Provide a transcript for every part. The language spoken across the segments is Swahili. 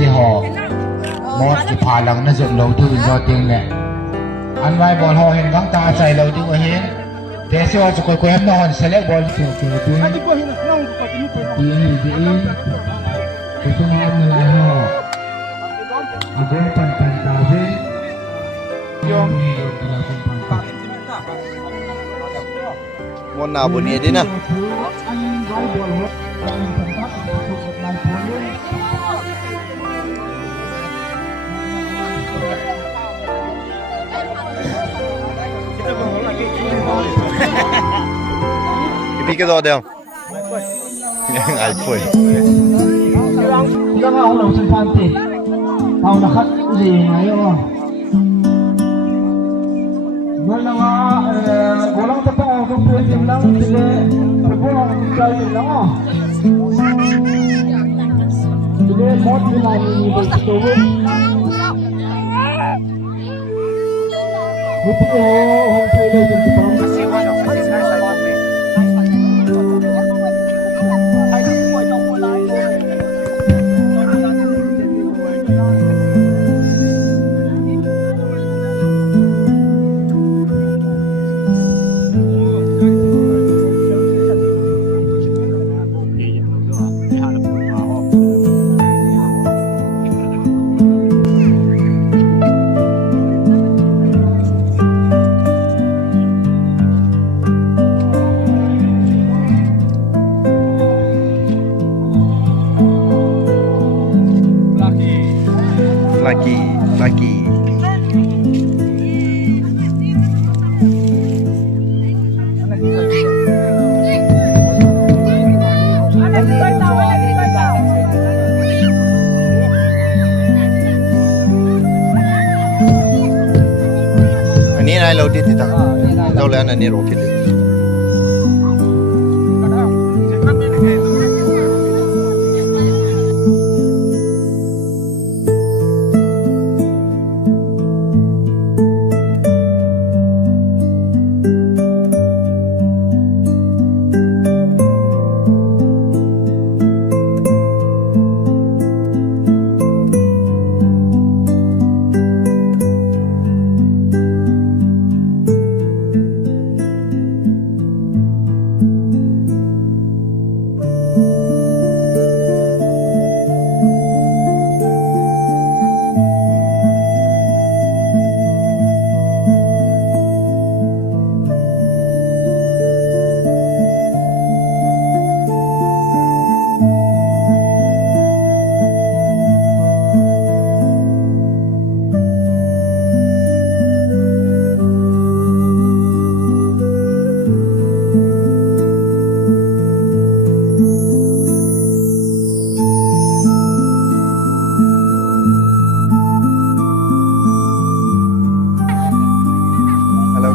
สิหอมดที่พาหลังนะสุดเราดูอินโดติงแหละอันไว้บอลหอเห็นวังตาใส่เราดูเห็นเดี๋ยวสิว่าจะคุยๆนอนเสร็จบอลตัวตัวตัวตีนี่ตีคือต้องเอาเวลาหอเอาเดินปันตาเว้ยยอมมนนาบุญนี้ดินะพี่ก็รอเดียวยังไงป่วยยังเอาเราสัมพันธ์ติเอานะครับสิไงอ่ะBolang bolang tetap orang pun bilang tidak bolang sekali lah. Jadi mod bilang ini betul. Betul orang pun itu masih mana masih saya lagi ini nai lo di tita lo le ana ni ro kit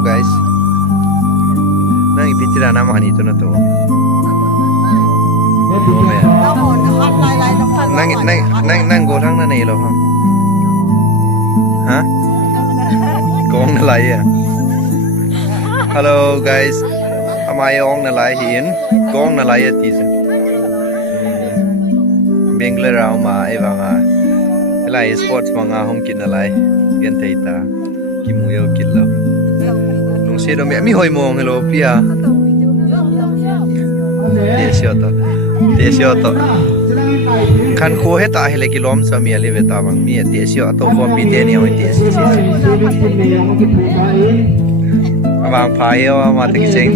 guys nang ipitira nama ani to na to nang go thang na nei lo ha gong na lai à hello guys amai ong na lai hin gong na lai ti se bengle rao ma evanga lai sports manga hong kin na lai gen theita kimuyo killo si do mi hoi mong hello pia desio to kan ko heta hele kilom sa mi ale beta bang mi desio to form bi de ni oi desi abang phai yo ma te sing